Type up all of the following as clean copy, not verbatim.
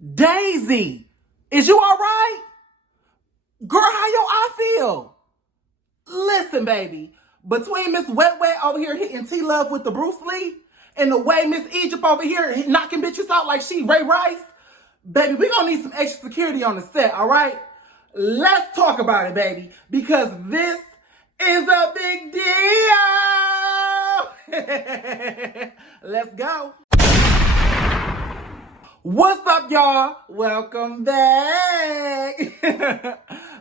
Daisy, is you all right? Girl, how your eye feel? Listen, baby, between Miss Wet Wet over here hitting T-Love with the Bruce Lee and the way Miss Egypt over here knocking bitches out like she Ray Rice, baby, we gonna need some extra security on the set, all right? Let's talk about it, baby, because this is a big deal. Let's go. What's up, y'all? Welcome back.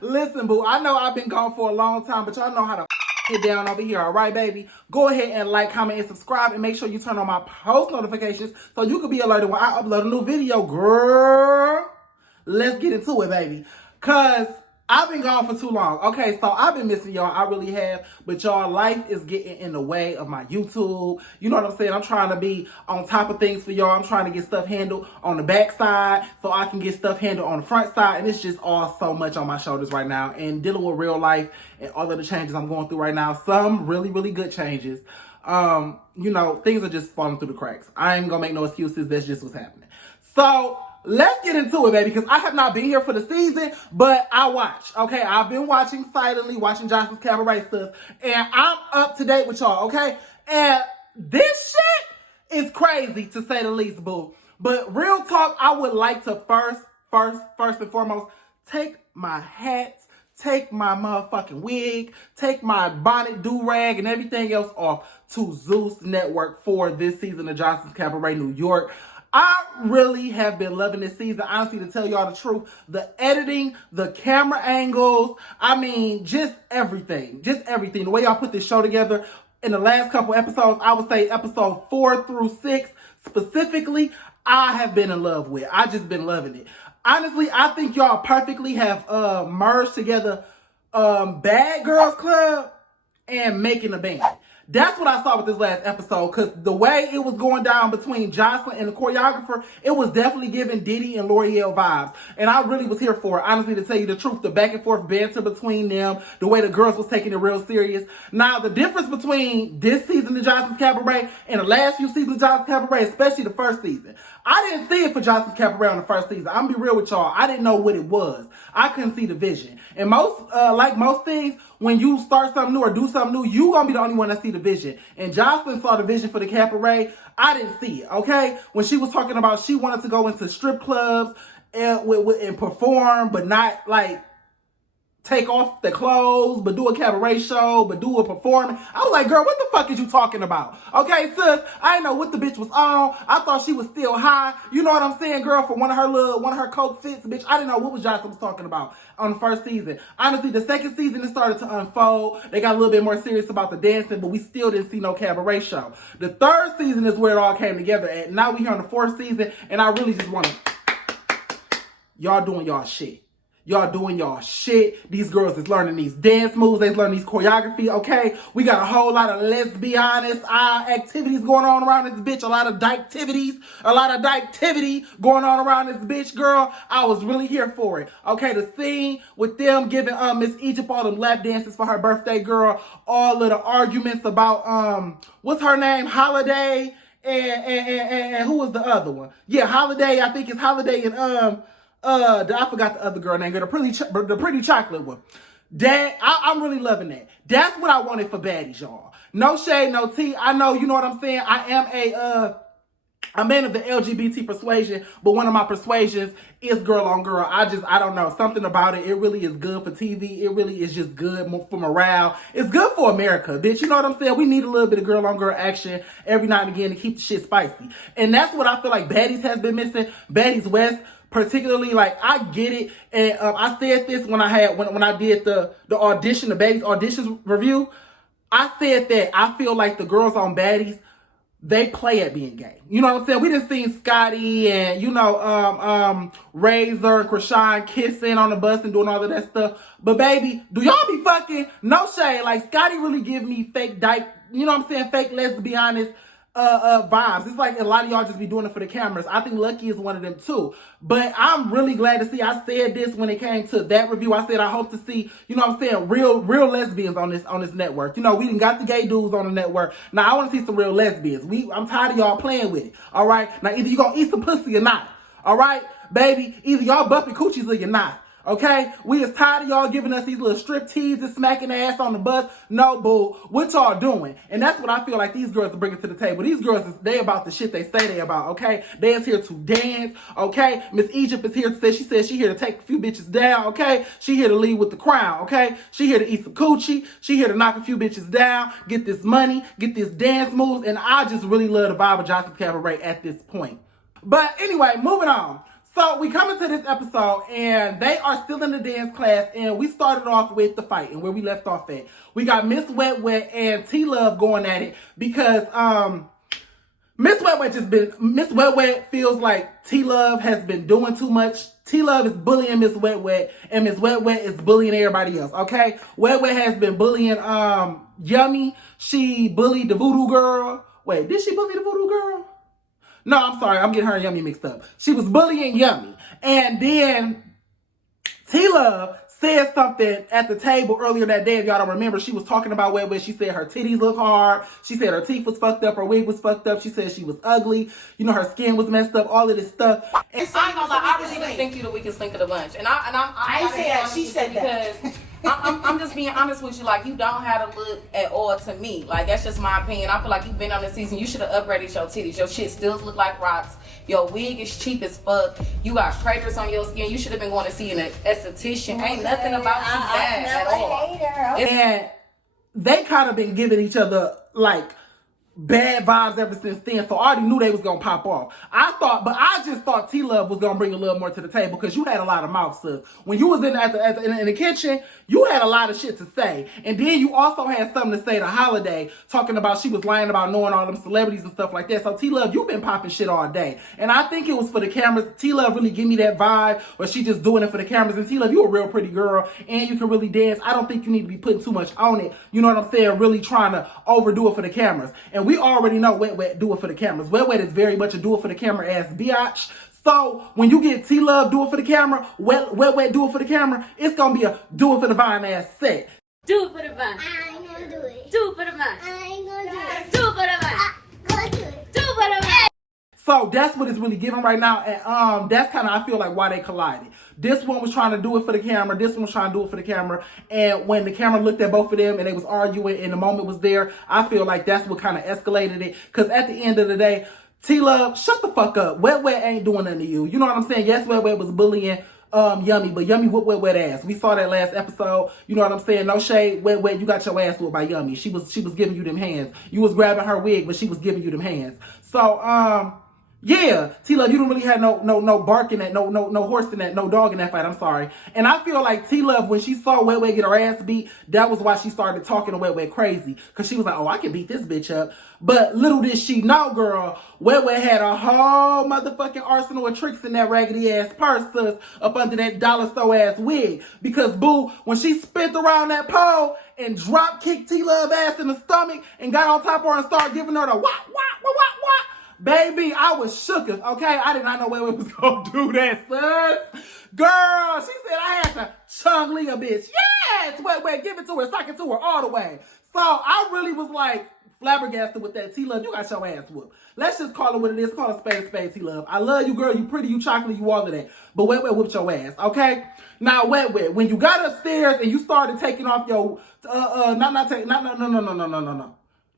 Listen, boo, I know I've been gone for a long time, but y'all know how to get down over here, all right, baby? Go ahead and like, comment, and subscribe, and make sure you turn on my post notifications so you can be alerted when I upload a new video, girl. Let's get into it, baby, because I've been gone for too long. Okay, so I've been missing y'all. I really have. But y'all, life is getting in the way of my YouTube. You know what I'm saying? I'm trying to be on top of things for y'all. I'm trying to get stuff handled on the back side so I can get stuff handled on the front side. And it's just all so much on my shoulders right now. And dealing with real life and all of the changes I'm going through right now. Some really, really good changes. You know, things are just falling through the cracks. I ain't gonna make no excuses. That's just what's happening. So let's get into it, baby, because I have not been here for the season, but I watch, okay? I've been watching silently, watching Joseline's Cabaret stuff, and I'm up to date with y'all, okay? And this shit is crazy, to say the least, boo. But real talk, I would like to first and foremost, take my hat, take my motherfucking wig, take my bonnet, do-rag, and everything else off to Zeus Network for this season of Joseline's Cabaret New York. I really have been loving this season, honestly, to tell y'all the truth. The editing, the camera angles, I mean, just everything. Just everything. The way y'all put this show together in the last couple episodes, I would say episode 4 through 6 specifically, I have been in love with. I just been loving it. Honestly, I think y'all perfectly have merged together Bad Girls Club and Making a Band. That's what I saw with this last episode, because the way it was going down between Joseline and the choreographer, it was definitely giving Diddy and L'Oreal vibes. And I really was here for it, honestly, to tell you the truth. The back and forth banter between them, the way the girls was taking it real serious. Now, the difference between this season of Joseline's Cabaret and the last few seasons of Joseline's Cabaret, especially the first season, I didn't see it for Joseline's Cabaret on the first season. I'm gonna be real with y'all. I didn't know what it was. I couldn't see the vision. And like most things, when you start something new or do something new, you gonna be the only one that see the vision. And Joseline saw the vision for the cabaret. I didn't see it, okay? When she was talking about she wanted to go into strip clubs and perform, but not like take off the clothes, but do a cabaret show, but do a performance. I was like, girl, what the fuck is you talking about? Okay, sis, I didn't know what the bitch was on. I thought she was still high. You know what I'm saying, girl, for one of her coke fits, bitch. I didn't know what Joseline was talking about on the first season. Honestly, the second season, it started to unfold. They got a little bit more serious about the dancing, but we still didn't see no cabaret show. The third season is where it all came together. And now we here on the fourth season, and I really just want to, y'all doing y'all shit. Y'all doing y'all shit. These girls is learning these dance moves. They learning these choreography, okay? We got a whole lot of, let's be honest, activities going on around this bitch. A lot of dyktivity going on around this bitch, girl. I was really here for it. Okay, the scene with them giving Miss Egypt all them lap dances for her birthday, girl. All of the arguments about, what's her name? Holiday and who was the other one? Yeah, Holiday. I think it's Holiday and, I forgot the other girl name, the pretty chocolate one. I'm really loving that. That's what I wanted for baddies, y'all. No shade, no tea. I know, you know what I'm saying? I am a man of the LGBT persuasion, but one of my persuasions is girl on girl. I don't know. Something about it. It really is good for TV. It really is just good for morale. It's good for America, bitch. You know what I'm saying? We need a little bit of girl on girl action every now and again to keep the shit spicy. And that's what I feel like Baddies has been missing. Baddies West, particularly, like, I get it, and I said this when I did the audition, the Baddies auditions review. I said that I feel like the girls on Baddies, they play at being gay. You know what I'm saying? We done seen Scotty and, you know, Razor and Krishan kissing on the bus and doing all of that stuff. But baby, do y'all be fucking? No shade. Like, Scotty really give me fake dyke, you know what I'm saying? Fake, let's be honest, vibes. It's like a lot of y'all just be doing it for the cameras. I think Lucky is one of them too. But I'm really glad to see, I said this when it came to that review. I said I hope to see, you know what I'm saying, real lesbians on this network. You know, we done got the gay dudes on the network. Now I want to see some real lesbians. I'm tired of y'all playing with it. All right. Now either you gonna eat some pussy or not. All right, baby, either y'all bumping coochies or you're not. Okay, we is tired of y'all giving us these little strip teas and smacking ass on the bus. No, boo, what y'all doing? And that's what I feel like these girls are bringing to the table. These girls, they about the shit they say they about, okay? They is here to dance, okay? Miss Egypt is here to say, she said she here to take a few bitches down, okay? She here to lead with the crown, okay? She here to eat some coochie. She here to knock a few bitches down, get this money, get this dance moves, and I just really love the vibe of Johnson's Cabaret at this point. But anyway, moving on. So we come into this episode and they are still in the dance class, and we started off with the fight and where we left off at. We got Miss Wet Wet and T-Love going at it because Miss Wet Wet feels like T-Love has been doing too much. T-Love is bullying Miss Wet Wet, and Miss Wet Wet is bullying everybody else, okay? Wet Wet has been bullying Yummy. She bullied the voodoo girl. Wait, did she bully the voodoo girl? No, I'm sorry. I'm getting her and Yummy mixed up. She was bullying Yummy. And then T-Love said something at the table earlier that day. If y'all don't remember, she was talking about where she said her titties look hard. She said her teeth was fucked up. Her wig was fucked up. She said she was ugly. You know, her skin was messed up. All of this stuff. And I ain't gonna lie, I really do think you the weakest link of the bunch. And I ain't say that. She said that. Because I'm just being honest with you. Like, you don't have to look at all to me. Like, that's just my opinion. I feel like you've been on this season. You should have upgraded your titties. Your shit still look like rocks. Your wig is cheap as fuck. You got craters on your skin. You should have been going to see an esthetician. Ain't nothing about you bad at all. And they kind of been giving each other like bad vibes ever since then, so I already knew they was gonna pop off. I just thought T-Love was gonna bring a little more to the table because you had a lot of mouth, sis. When you was in the kitchen, you had a lot of shit to say, and then you also had something to say to Holiday, talking about she was lying about knowing all them celebrities and stuff like that. So T-Love, you've been popping shit all day, and I think it was for the cameras. T-Love really give me that vibe, or she just doing it for the cameras. And T-Love, you a real pretty girl, and you can really dance. I don't think you need to be putting too much on it. You know what I'm saying? Really trying to overdo it for the cameras. And we already know Wet Wet do it for the cameras. Wet Wet is very much a do it for the camera ass biatch. So when you get T-Love do it for the camera, Wet Wet do it for the camera, it's gonna be a do it for the vine ass set. Do it for the vine. I ain't gonna do it. Do it for the vine. I ain't gonna do it. Do it for the vine. I'm gonna do it. Do it for the vine. So that's what it's really giving right now, and that's kind of, I feel like, why they collided. This one was trying to do it for the camera, this one was trying to do it for the camera, and when the camera looked at both of them and they was arguing and the moment was there, I feel like that's what kind of escalated it, because at the end of the day, T-Love, shut the fuck up. Wet Wet ain't doing nothing to you. You know what I'm saying? Yes, Wet Wet was bullying Yummy, but Yummy whooped Wet Wet ass. We saw that last episode. You know what I'm saying? No shade. Wet Wet, you got your ass whooped by Yummy. She was giving you them hands. You was grabbing her wig, but she was giving you them hands. So, yeah, T-Love, you don't really have no bark in that, no horse in that, no dog in that fight. I'm sorry. And I feel like T-Love, when she saw Wet Wet get her ass beat, that was why she started talking to Wet Wet crazy. Because she was like, oh, I can beat this bitch up. But little did she know, girl, Wet Wet had a whole motherfucking arsenal of tricks in that raggedy ass purse, sis, up under that dollar store ass wig. Because, boo, when she spent around that pole and drop kicked T-Love ass in the stomach and got on top of her and started giving her the wah. Baby, I was shooketh, okay? I did not know Wet Wet was gonna do that, sis. Girl, she said I had to Chung Lee a bitch. Yes, Wet Wet, give it to her, suck it to her all the way. So I really was like flabbergasted with that. T-Love, you got your ass whooped. Let's just call it what it is. Call it spade, T-Love. I love you, girl. You pretty, you chocolate, you all of that. But Wet Wet whooped your ass, okay? Now, Wet Wet, when you got upstairs and you started taking off your,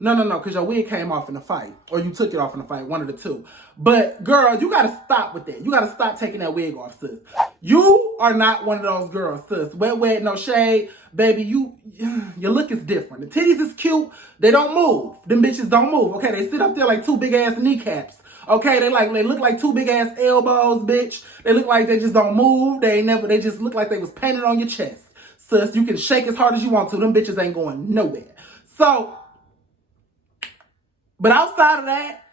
No, because your wig came off in the fight. Or you took it off in the fight, one of the two. But, girl, you got to stop with that. You got to stop taking that wig off, sis. You are not one of those girls, sis. Wet Wet, no shade. Baby, your look is different. The titties is cute. They don't move. Them bitches don't move, okay? They sit up there like two big-ass kneecaps. Okay, they look like two big-ass elbows, bitch. They look like they just don't move. They just look like they was painted on your chest. Sis, you can shake as hard as you want to. Them bitches ain't going nowhere. So, but outside of that,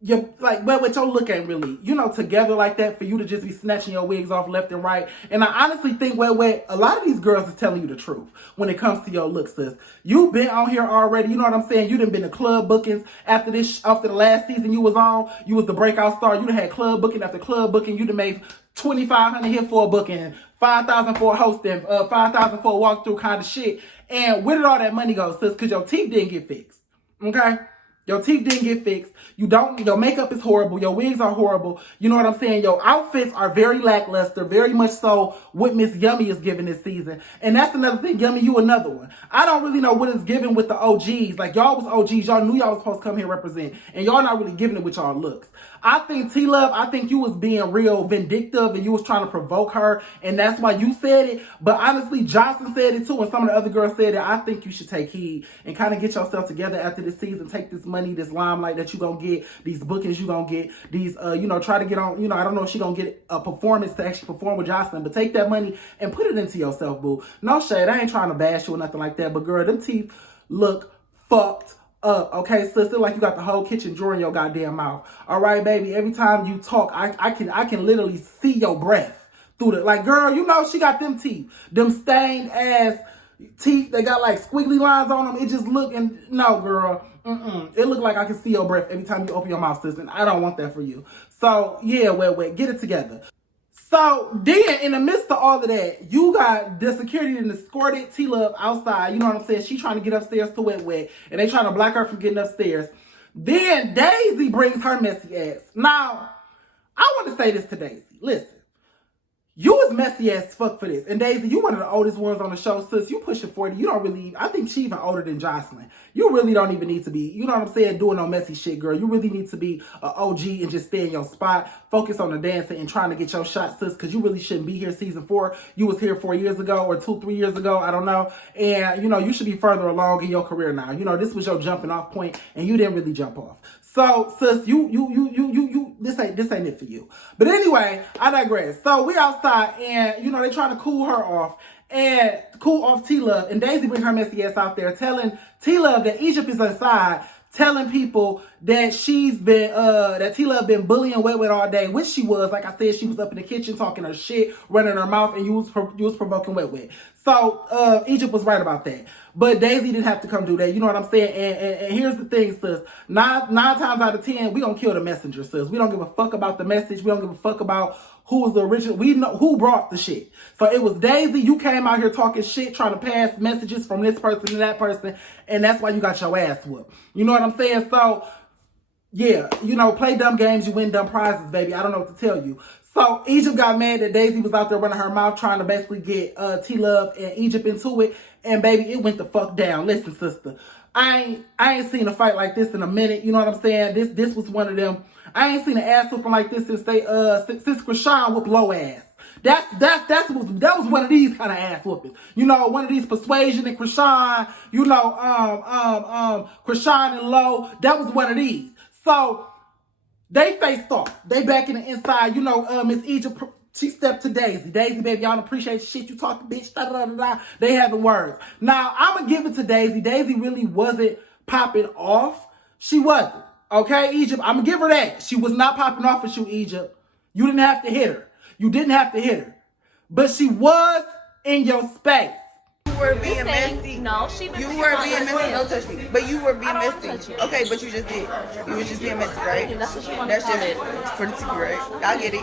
you're like, well, with your look ain't really, together like that for you to just be snatching your wigs off left and right. And I honestly think, a lot of these girls is telling you the truth when it comes to your looks, sis. You've been on here already, you know what I'm saying? You done been to club bookings after the last season you was on. You was the breakout star. You done had club booking after club booking. You done made $2,500 here for a booking, $5,000 for a hosting, $5,000 for a walkthrough kind of shit. And where did all that money go, sis? Because your teeth didn't get fixed, okay? Your teeth didn't get fixed. Your makeup is horrible. Your wigs are horrible. You know what I'm saying? Your outfits are very lackluster, very much so what Miss Yummy is giving this season. And that's another thing. Yummy, you another one. I don't really know what it's giving with the OGs. Like, y'all was OGs. Y'all knew y'all was supposed to come here and represent. And y'all not really giving it with y'all looks. I think T-Love, I think you was being real vindictive and you was trying to provoke her. And that's why you said it. But honestly, Johnson said it too. And some of the other girls said it. I think you should take heed and kind of get yourself together after this season. Take this money, this limelight that you gonna get, these bookings you gonna get, these, try to get on, I don't know if she gonna get a performance to actually perform with Joseline, but take that money and put it into yourself, boo. No shade, I ain't trying to bash you or nothing like that, but girl, them teeth look fucked up, okay, sister? Like you got the whole kitchen drawer in your goddamn mouth. All right, baby, every time you talk, I can literally see your breath through the, like, girl, she got them teeth, them stained ass teeth. They got like squiggly lines on them. It just look, and no, girl, it look like I can see your breath every time you open your mouth, sis, and I don't want that for you. So yeah, wait, get it together. So then, in the midst of all of that, you got the security and escorted T-Love outside. You know what I'm saying? She trying to get upstairs to Wet, and they trying to block her from getting upstairs. Then Daisy brings her messy ass. Now, I want to say this to Daisy. Listen. You was messy as fuck for this. And Daisy, you one of the oldest ones on the show, sis. You pushing 40. You don't really, I think she even older than Joseline. You really don't even need to be, you know what I'm saying, doing no messy shit, girl. You really need to be an OG and just stay in your spot. Focus on the dancing and trying to get your shot, sis, because you really shouldn't be here season 4. You was here 4 years ago or 2-3 years ago. I don't know. And, you should be further along in your career now. This was your jumping off point and you didn't really jump off. So, sis, this ain't it for you. But anyway, I digress. So we outside and, they trying to cool her off and cool off T-Love. And Daisy bring her messy ass out there telling T-Love that Egypt is inside, telling people that she's been, that T-Love been bullying Wet all day, which she was. Like I said, she was up in the kitchen talking her shit, running her mouth, and you was provoking Wet. So, Egypt was right about that. But Daisy didn't have to come do that. You know what I'm saying? And here's the thing, sis. Nine times out of 10, we gonna kill the messenger, sis. We don't give a fuck about the message. We don't give a fuck about who was the original. We know who brought the shit. So it was Daisy. You came out here talking shit, trying to pass messages from this person to that person. And that's why you got your ass whooped. You know what I'm saying? So, yeah, play dumb games, you win dumb prizes, baby. I don't know what to tell you. So Egypt got mad that Daisy was out there running her mouth trying to basically get T-Love and Egypt into it. And baby, it went the fuck down. Listen, sister, I ain't seen a fight like this in a minute. You know what I'm saying? This was one of them. I ain't seen an ass whooping like this since since Krishan whooped low ass. That was one of these kind of ass whoopings. One of these Persuasion and Krishan, Krishan and Low. That was one of these. So they faced off. They back in the inside. Miss Egypt, she stepped to Daisy. Daisy, baby, y'all don't appreciate the shit you talking, bitch. Da, da, da, da. They having words. Now, I'm going to give it to Daisy. Daisy really wasn't popping off. She wasn't. Okay, Egypt, I'm going to give her that. She was not popping off at you, Egypt. You didn't have to hit her. You didn't have to hit her. But she was in your space. You were being messy. No, she You were being messy. Don't touch me. But you were being messy. Okay, but you just did. You were just being messy, right? That's what she wanted That's to just call it. for the TV, right? I get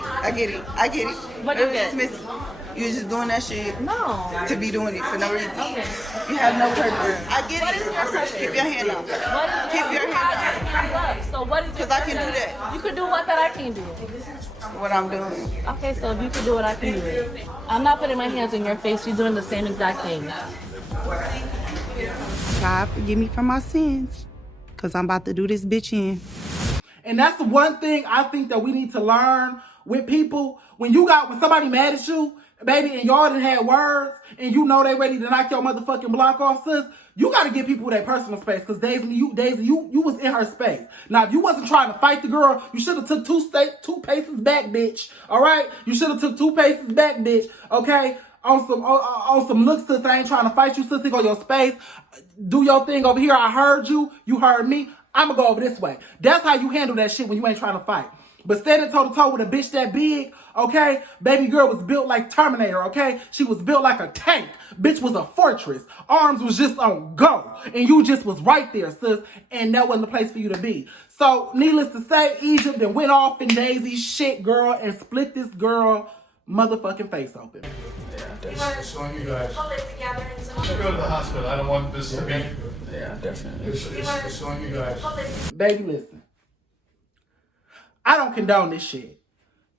it. What It is was it? just messy. You was just doing that shit No. to be doing it for no reason. Okay. You have no purpose. I get What it. is your purpose? Keep your hand up. What is Keep your hand hands up. So what is your 'Cause I can purpose? do that. You can do what that I can do. What I'm doing. Okay, so if you can do what I can do. I'm not putting my hands in your face. You're doing the same exact thing. God forgive me for my sins. Cause I'm about to do this bitch in. And that's the one thing I think that we need to learn with people. When somebody mad at you, baby, and y'all done had words, and they ready to knock your motherfucking block off, sis, you got to give people their personal space. Because Daisy, you was in her space. Now, if you wasn't trying to fight the girl, you should have took two paces back, bitch. All right? You should have took 2 paces back, bitch. Okay? On some looks, sis, I ain't trying to fight you, sis. Go your space. Do your thing over here. I heard you. You heard me. I'm going to go over this way. That's how you handle that shit when you ain't trying to fight. But standing toe-to-toe with a bitch that big, okay? Baby girl was built like Terminator, okay? She was built like a tank. Bitch was a fortress. Arms was just on go. And you just was right there, sis. And that wasn't the place for you to be. So, needless to say, Egypt then went off in Daisy's shit, girl, and split this girl motherfucking face open. Yeah. It's on you guys. Let's go to the hospital. I don't want this to be. Yeah, definitely. It's on you guys. Baby, listen. I don't condone this shit.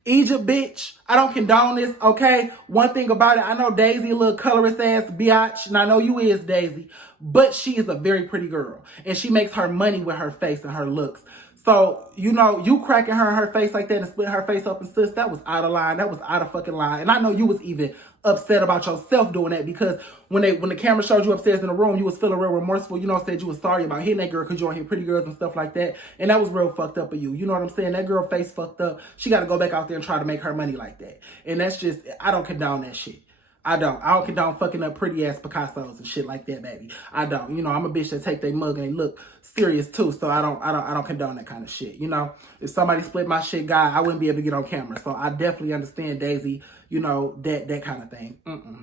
Egypt, bitch, I don't condone this, okay? One thing about it, I know Daisy a little colorist ass biatch, and I know you is, Daisy, but she is a very pretty girl, and she makes her money with her face and her looks. So, you know, you cracking her in her face like that and splitting her face up and sis, that was out of line. That was out of fucking line. And I know you was even upset about yourself doing that because when the camera showed you upstairs in the room, you was feeling real remorseful. You know, said you was sorry about hitting that girl because you don't hit pretty girls and stuff like that. And that was real fucked up of you. You know what I'm saying? That girl face fucked up. She got to go back out there and try to make her money like that. And that's just, I don't condone that shit. I don't condone fucking up pretty ass Picassos and shit like that, baby. I don't. You know, I'm a bitch that take their mug and they look serious too. So I don't condone that kind of shit. You know, if somebody split my shit, guy, I wouldn't be able to get on camera. So I definitely understand, Daisy. You know, that kind of thing.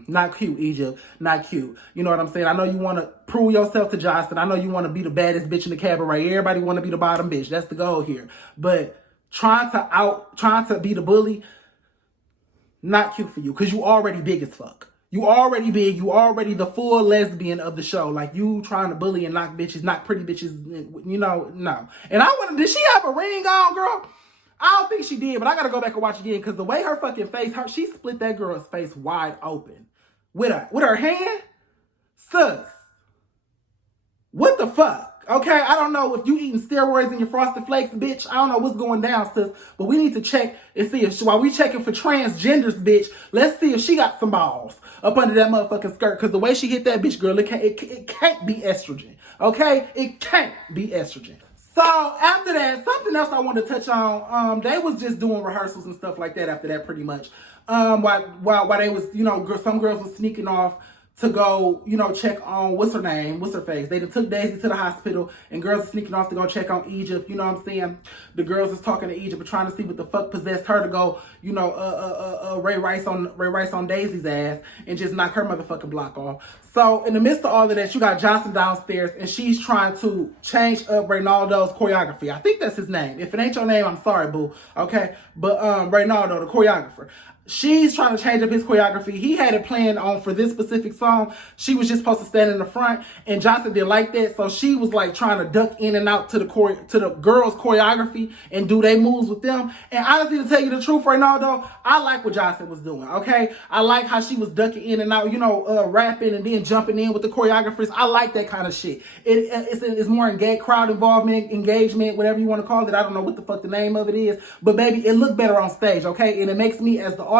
Not cute, Egypt. Not cute. You know what I'm saying? I know you want to prove yourself to Joseline. I know you want to be the baddest bitch in the cabaret. Everybody want to be the bottom bitch. That's the goal here. But trying to be the bully, not cute for you, because you already big as fuck. You already big. You already the full lesbian of the show. Like, you trying to bully and knock bitches, knock pretty bitches, you know, no. And did she have a ring on, girl? I don't think she did, but I got to go back and watch again, because the way her fucking face, she split that girl's face wide open. With her hand? Sus. What the fuck? Okay, I don't know if you eating steroids in your Frosted Flakes, bitch. I don't know what's going down, sis. But we need to check and see if, while we checking for transgenders, bitch, let's see if she got some balls up under that motherfucking skirt. Because the way she hit that bitch, girl, it can't be estrogen. Okay? It can't be estrogen. So after that, something else I wanted to touch on, they was just doing rehearsals and stuff like that after that pretty much. While they was, you know, some girls was sneaking off to go, you know, check on, what's her face? They took Daisy to the hospital, and girls are sneaking off to go check on Egypt, you know what I'm saying? The girls is talking to Egypt and trying to see what the fuck possessed her to go, you know, Ray Rice on Daisy's ass and just knock her motherfucking block off. So in the midst of all of that, you got Joseline downstairs, and she's trying to change up Reynaldo's choreography. I think that's his name. If it ain't your name, I'm sorry, boo. Okay? But Reynaldo, the choreographer. She's trying to change up his choreography. He had it planned on for this specific song. She was just supposed to stand in the front, and Joseline didn't like that, so she was like trying to duck in and out to the girls' choreography and do their moves with them. And honestly, to tell you the truth, Reynaldo, I like what Joseline was doing. Okay, I like how she was ducking in and out, you know, rapping and then jumping in with the choreographers. I like that kind of shit. It's more crowd involvement, engagement, whatever you want to call it. I don't know what the fuck the name of it is, but baby, it looked better on stage. Okay, and it makes me as the audience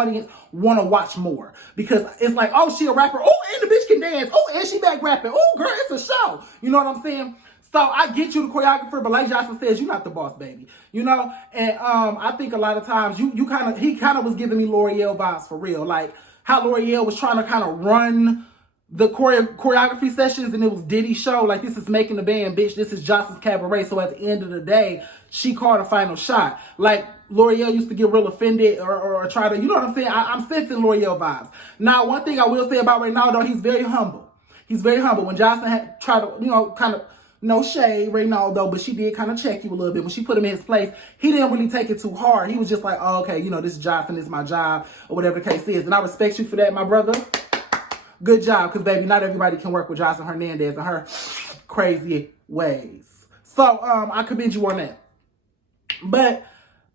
want to watch more, because it's like, oh, she a rapper, oh, and the bitch can dance, oh, and she back rapping, oh, girl, it's a show. You know what I'm saying? So I get you, the choreographer, but like Joseline says, you're not the boss, baby. You know? And I think a lot of times he kind of was giving me L'Oreal vibes for real, like how L'Oreal was trying to kind of run the choreography sessions, and it was Diddy's show. Like, this is making the band, bitch. This is Joseline's Cabaret. So at the end of the day, she called a final shot. Like, L'Oreal used to get real offended or try to, you know what I'm saying? I'm sensing L'Oreal vibes. Now, one thing I will say about Reynaldo, he's very humble. He's very humble. When Joseline had tried to, you know, kind of, no shade, Reynaldo, but she did kind of check you a little bit. When she put him in his place, he didn't really take it too hard. He was just like, oh, okay, you know, this is Joseline, this is my job, or whatever the case is. And I respect you for that, my brother. Good job, because, baby, not everybody can work with Joseline Hernandez and her crazy ways. So, I commend you on that. But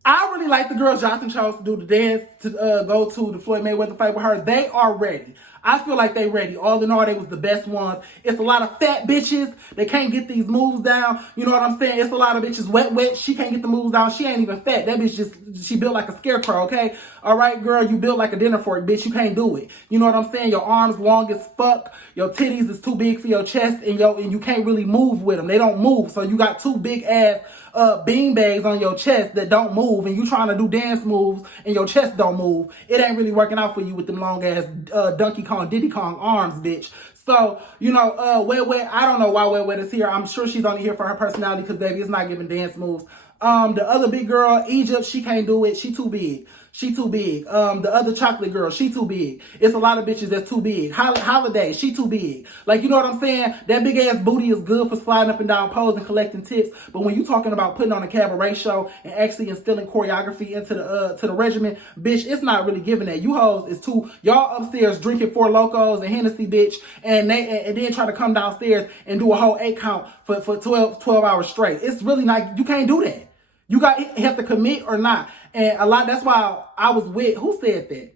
I really like the girls Joseline chose to do the dance, to go to the Floyd Mayweather fight with her. They are ready. I feel like they ready. All in all, they was the best ones. It's a lot of fat bitches. They can't get these moves down. You know what I'm saying? It's a lot of bitches wet. She can't get the moves down. She ain't even fat. That bitch she built like a scarecrow, okay? All right, girl, you built like a dinner fork, bitch. You can't do it. You know what I'm saying? Your arms long as fuck. Your titties is too big for your chest, and you can't really move with them. They don't move. So you got two big ass bean bags on your chest that don't move, and you trying to do dance moves and your chest don't move. It ain't really working out for you with them long ass Donkey Kong, Diddy Kong arms, bitch. So, you know, Wet, I don't know why Wet is here. I'm sure she's only here for her personality, because baby, it's not giving dance moves. The other big girl, Egypt, she can't do it. She too big. She too big. The other chocolate girl, she too big. It's a lot of bitches that's too big. Holiday, she too big. Like, you know what I'm saying? That big ass booty is good for sliding up and down poles and collecting tips. But when you talking about putting on a cabaret show and actually instilling choreography into the regimen, bitch, it's not really giving that. You hoes is too, y'all upstairs drinking Four Locos and Hennessy, bitch, and then try to come downstairs and do a whole 8 count for 12 hours straight. It's really not, you can't do that. You have to commit or not. And that's why I was with, who said that?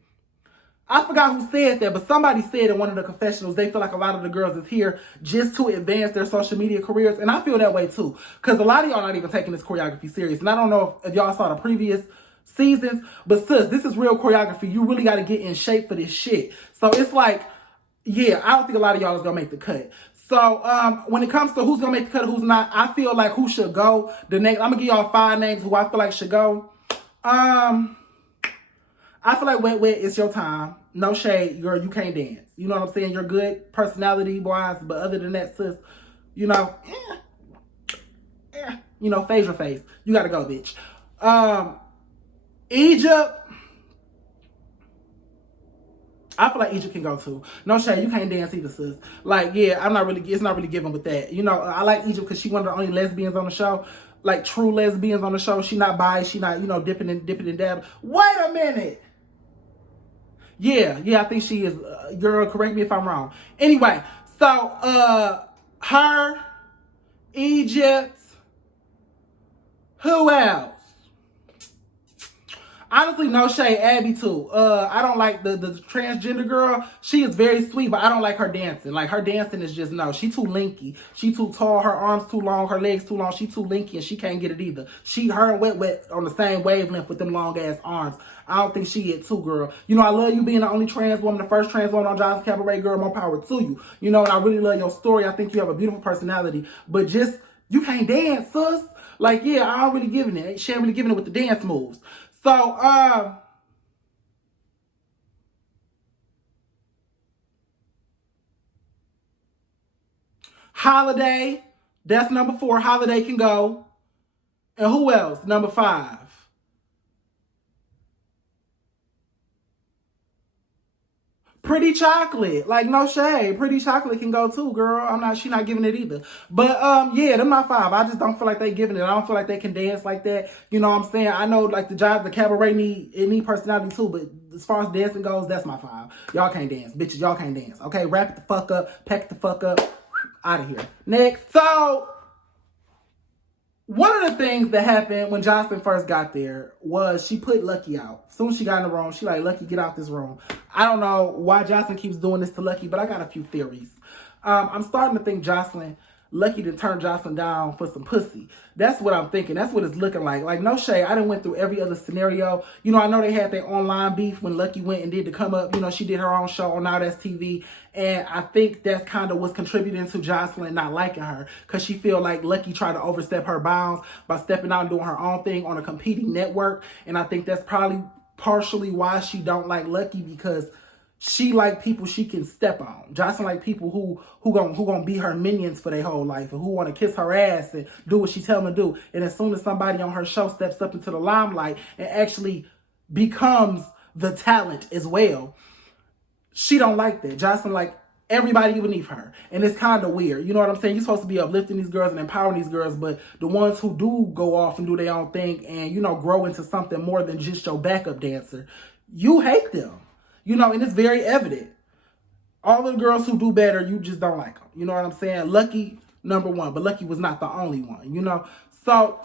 I forgot who said that, but somebody said in one of the confessionals, they feel like a lot of the girls is here just to advance their social media careers. And I feel that way too. Because a lot of y'all not even taking this choreography serious. And I don't know if y'all saw the previous seasons, but sis, this is real choreography. You really got to get in shape for this shit. So it's like, yeah, I don't think a lot of y'all is going to make the cut. So when it comes to who's going to make the cut, who's not, I feel like who should go. The next, I'm going to give y'all 5 names who I feel like should go. I feel like Wet Wet, it's your time. No shade, girl, you can't dance. You know what I'm saying? You're good personality-wise, but other than that, sis, you know, phase your face. You got to go, bitch. Egypt. I feel like Egypt can go too. No shade, you can't dance either, sis. Like, yeah, it's not really given with that. You know, I like Egypt because she one of the only lesbians on the show. Like, true lesbians on the show. She not bi, she not, dipping and dabbing. Wait a minute. Yeah, I think she is. Girl, correct me if I'm wrong. Anyway, so, her, Egypt, who else? Honestly, no shade, Abby too. I don't like the transgender girl. She is very sweet, but I don't like her dancing. Like, her dancing is just, no. She too linky. She too tall. Her arms too long. Her legs too long. She too linky, and she can't get it either. Her and Wet Wet on the same wavelength with them long ass arms. I don't think she it too, girl. You know, I love you being the only trans woman, the first trans woman on John's Cabaret, girl. More power to you. You know, and I really love your story. I think you have a beautiful personality, but just, you can't dance, sis. Like, yeah, I don't really giving it. She ain't really giving it with the dance moves. So, Holiday, that's number 4. Holiday can go. And who else? Number 5. Pretty Chocolate. Like, no shade. Pretty Chocolate can go too, girl. She not giving it either. But, yeah, them my 5. I just don't feel like they giving it. I don't feel like they can dance like that. You know what I'm saying? I know, like, the cabaret need personality too, but as far as dancing goes, that's my 5. Y'all can't dance. Bitches, y'all can't dance. Okay? Wrap it the fuck up. Pack it the fuck up. Out of here. Next. So, one of the things that happened when Joseline first got there was she put Lucky out. As soon as she got in the room, she like, Lucky, get out this room. I don't know why Joseline keeps doing this to Lucky, but I got a few theories. I'm starting to think Lucky to turn Joseline down for some pussy. That's what I'm thinking. That's what it's looking like. Like, no shade. I done went through every other scenario. You know, I know they had their online beef when Lucky went and did the come up. You know, she did her own show on Now That's TV. And I think that's kind of what's contributing to Joseline not liking her. Because she feel like Lucky tried to overstep her bounds by stepping out and doing her own thing on a competing network. And I think that's probably partially why she don't like Lucky, because she like people she can step on. Joseline like people who gonna be her minions for their whole life and who want to kiss her ass and do what she tell them to do. And as soon as somebody on her show steps up into the limelight and actually becomes the talent as well, she don't like that. Joseline like everybody beneath her. And it's kind of weird. You know what I'm saying? You're supposed to be uplifting these girls and empowering these girls, but the ones who do go off and do their own thing and, grow into something more than just your backup dancer, you hate them. And it's very evident. All the girls who do better, you just don't like them. You know what I'm saying? Lucky, number 1, but Lucky was not the only one, So,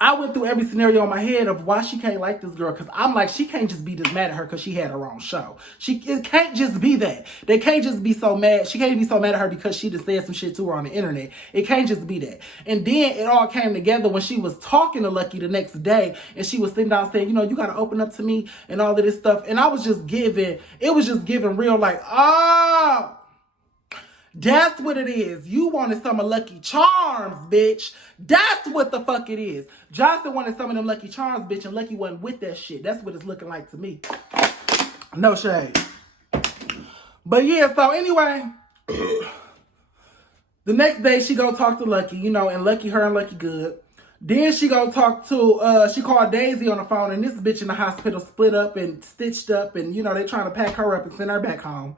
I went through every scenario in my head of why she can't like this girl. Because I'm like, she can't just be this mad at her because she had her own show. It can't just be that. They can't just be so mad. She can't be so mad at her because she just said some shit to her on the internet. It can't just be that. And then it all came together when she was talking to Lucky the next day. And she was sitting down saying, you got to open up to me and all of this stuff. And I was just giving real like, oh, that's what it is. You wanted some of Lucky Charms, bitch. That's what the fuck it is. Joseline wanted some of them Lucky Charms, bitch, and Lucky wasn't with that shit. That's what it's looking like to me. No shade. But yeah, so anyway, the next day she go talk to Lucky, and Lucky, her and Lucky good. Then she go talk to, she called Daisy on the phone, and this bitch in the hospital split up and stitched up, and, you know, they trying to pack her up and send her back home.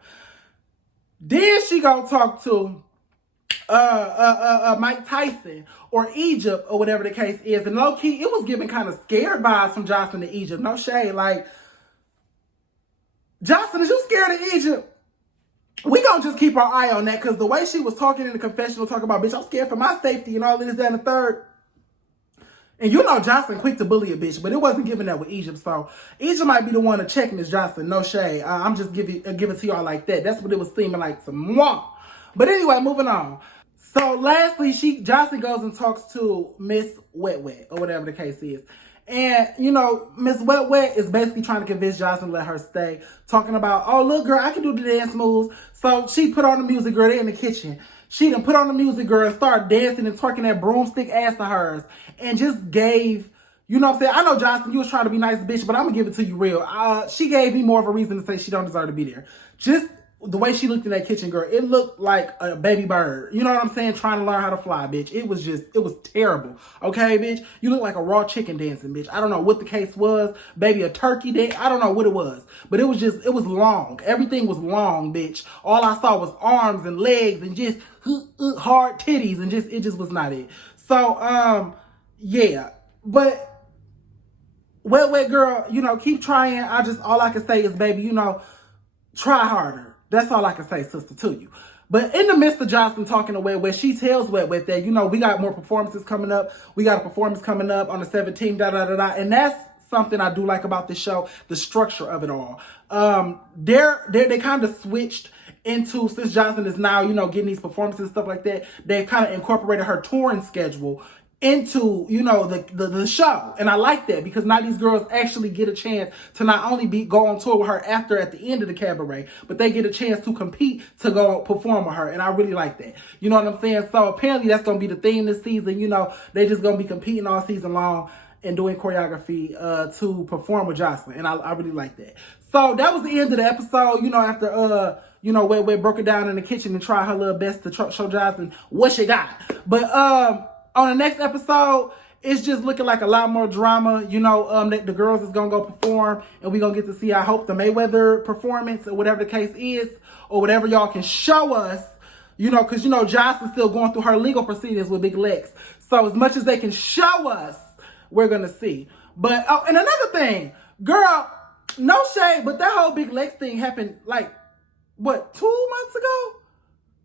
Then she go talk to Mike Tyson or Egypt or whatever the case is. And low key, it was giving kind of scared vibes from Joseline to Egypt. No shade. Like, Joseline, is you scared of Egypt? We gonna just keep our eye on that, because the way she was talking in the confessional, talking about, bitch, I'm scared for my safety and all this, that, and the third. And you know Joseline quick to bully a bitch, but it wasn't giving that with Egypt. So Egypt might be the one to check Miss Joseline. No shade. I'm just give it to y'all like that. That's what it was seeming like to moi. But anyway, moving on. So lastly, Joseline goes and talks to Miss Wet Wet, or whatever the case is. And, you know, Miss Wet Wet is basically trying to convince Joseline to let her stay. Talking about, oh, look, girl, I can do the dance moves. So she put on the music, girl. They're in the kitchen. She done put on the music, girl, and started dancing and twerking that broomstick ass of hers. And just gave, you know what I'm saying? I know, Joseline, you was trying to be nice, bitch, but I'm going to give it to you real. She gave me more of a reason to say she don't deserve to be there. Just the way she looked in that kitchen, girl, it looked like a baby bird. You know what I'm saying? Trying to learn how to fly, bitch. It was terrible. Okay, bitch? You look like a raw chicken dancing, bitch. I don't know what the case was. Baby, a turkey dance. I don't know what it was. But it was long. Everything was long, bitch. All I saw was arms and legs and just hard titties, and it just was not it. So, yeah. But, wet girl, you know, keep trying. All I can say is, baby, you know, try harder. That's all I can say, sister, to you. But in the midst of Joseline talking to Wet Wet, she tells Wet Wet that, you know, we got more performances coming up. We got a performance coming up on the 17th, And that's something I do like about this show, the structure of it all. They kind of switched into, since Joseline is now, you know, getting these performances and stuff like that, they kind of incorporated her touring schedule into, you know, the show. And I like that, because now these girls actually get a chance to not only go on tour with her at the end of the cabaret, but they get a chance to compete to go perform with her. And I really like that. You know what I'm saying? So apparently that's going to be the theme this season. You know, they just going to be competing all season long and doing choreography to perform with Joseline. And I really like that. So that was the end of the episode. You know, after you know, Wet Wet broke it down in the kitchen and tried her little best to show Joseline what she got. But on the next episode, it's just looking like a lot more drama. You know, the girls is going to go perform, and we're going to get to see, I hope, the Mayweather performance, or whatever the case is, or whatever y'all can show us, you know, because, you know, Joseline's still going through her legal proceedings with Big Lex. So as much as they can show us, we're going to see. But, oh, and another thing, girl, no shade, but that whole Big Lex thing happened, like, what, 2 months ago?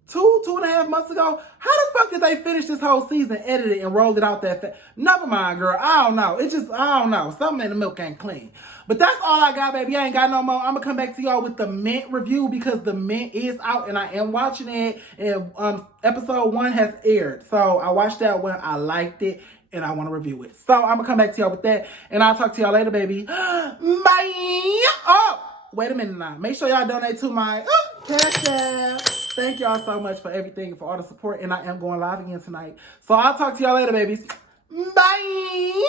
2.5 months ago? How the fuck did they finish this whole season, edit it, and roll it out that fast? Never mind, girl. I don't know. I don't know. Something in the milk ain't clean. But that's all I got, baby. I ain't got no more. I'm going to come back to y'all with the Mint review, because the Mint is out, and I am watching it. And episode 1 has aired. So I watched that one. I liked it, and I want to review it. So I'm going to come back to y'all with that, and I'll talk to y'all later, baby. Bye! Oh! Wait a minute now. Make sure y'all donate to my Cash App. Thank y'all so much for everything and for all the support. And I am going live again tonight. So I'll talk to y'all later, babies. Bye.